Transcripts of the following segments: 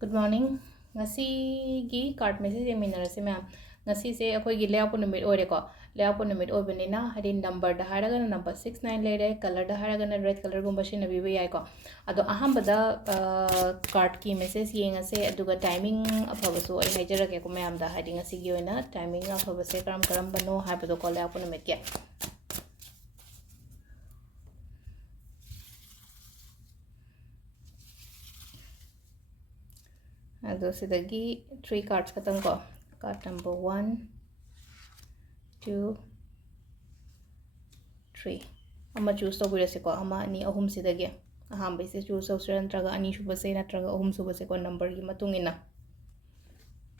Good morning. Ngasigi card message yeminarase ma'am. Ngasi se akhoi gi layout number ore ko. Layout number obenina hadi number da haraga number 69 lere color da haraga red color gumba shina bibi ai ko. Ado ahambada card ki message yengase aduga timing afabasu ai haijarake ko ma'am da hadi ngasigi oina timing afabase karam bano habado ko layout number ke. Ado sidagi 3 cards katang ko. Card number 1 2 3 ama choose to birase ko ama ni ahum sidagi aham base choose to sran traga ani shubase na traga ahum subase ko number gi matungina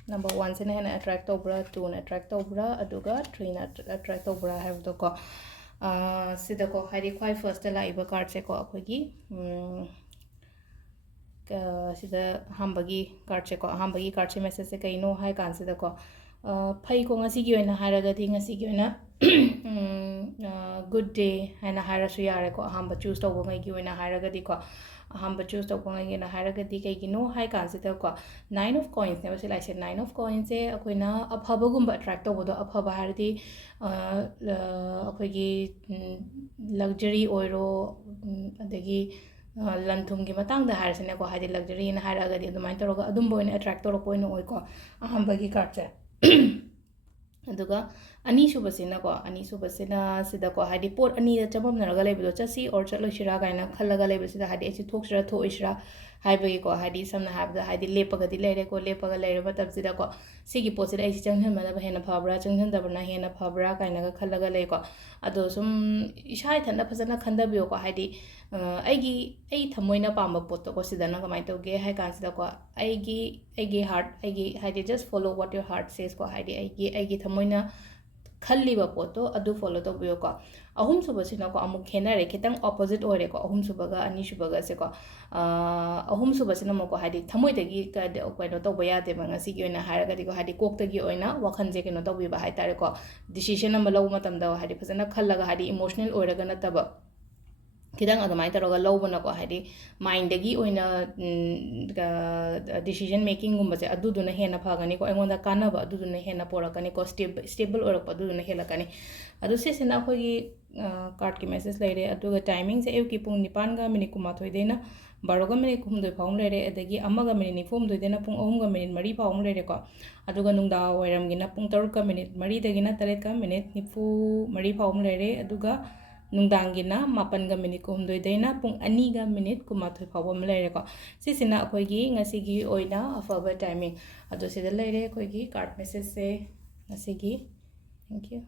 number 1 se na attract to bra 2 na attract to bra aduga 3 na attract to bra have to ko sida ko hari khoi first la iba card se ko akogi sida hambagi card se ko hambagi card se message se kaino hai kan sida ko phai ko ngasi gi oina haraga di ngasi gi oina good day haina harasu yare ko hamba choose to ngai gi oina haraga di ko hamba choose to ngai gi na haraga di kai gi no hai kan sida ko 9 of coins ne wasi lai se 9 of coins se akoina aphaba gumba attract to bodo aphaba hardi akhoi gi luxury oiro adagi lanthum gi matang da harsine ko hadi luxury na haraga di dumai toroga adum boina attract to ko oi ko ahamba gi card se aduga ani subasina ko ani subasina sida ko hadi pot ani da chamam naraga lebido chasi or chalo shira gaina khallaga lebisida hadi echi thoksira thoisira haibagi ko hadi samna habda hadi lepaga di lere ko lepaga lere batab sida ko sigi posida echi changhan mana ba hena phabra changhan da bana hena phabra kaina ga khallaga le ko ado sum ishai thanda phasana khanda biyo ko hadi ai thamoina pamba potto ko sida na kamai toge hai kan sida ko aigi heart aigi hadi just follow what your heart says ko hadi aigi thamoina खल्लीबा पोतो अदु follow तो बियो को अहुम सुबह सिना को अमुक खेना रे खितंग opposite ओरे को अहुम सुबगा अनि सुबगा से को अहुम सुबह सिना मको हादि थमोय तगी का कोइनो तो बया दे मंगा सिगी ओइना हारगा दिको हादि कोक तगी ओइना वखन जे केनो तो बिबा हाय तारे को डिसीजन नंबर लो मतम दा हादि फजना खल्लगा हादि इमोशनल ओरगा नतबा खिदंग अदमाय तरगा लौबना को हादि माइंड दगी ओइना डिसीजन मेकिंग गुम्बसे अदुदुना हेना फागनी को एंगोंदा कानबा अदुदुना हेना पोरकनी को स्टेबल ओरक अदुदुना हेलकनी अदु सेसेना अखोगी कार्ड की मेसेज लेरे अदुगा टाइमिंग से एवकी पुंग 9 गा मिनिट 9 देना 12 गा मिनिट 9 फाउम लेरे अदगी अमगा मिनिट 9 देना पुंग 3 गा मिनिट 4 फाउम लेरे को अदुगा नुंगदा वैरमगिना पुंग 3 गा मिनिट 4 दगिना 3 गा मिनिट 4 फाउम लेरे अदुगा नुंगदांगिना 7 गा मिनिट 9 देना पुंग 2 गा मिनिट 9 फाउम लेरे को सिसिना अखोगी ngasiगी ओइना अफबा टाइमिंग अदु सिदा लेरे अखोगी कार्ड मेसेज से ngasiगी थैंक यू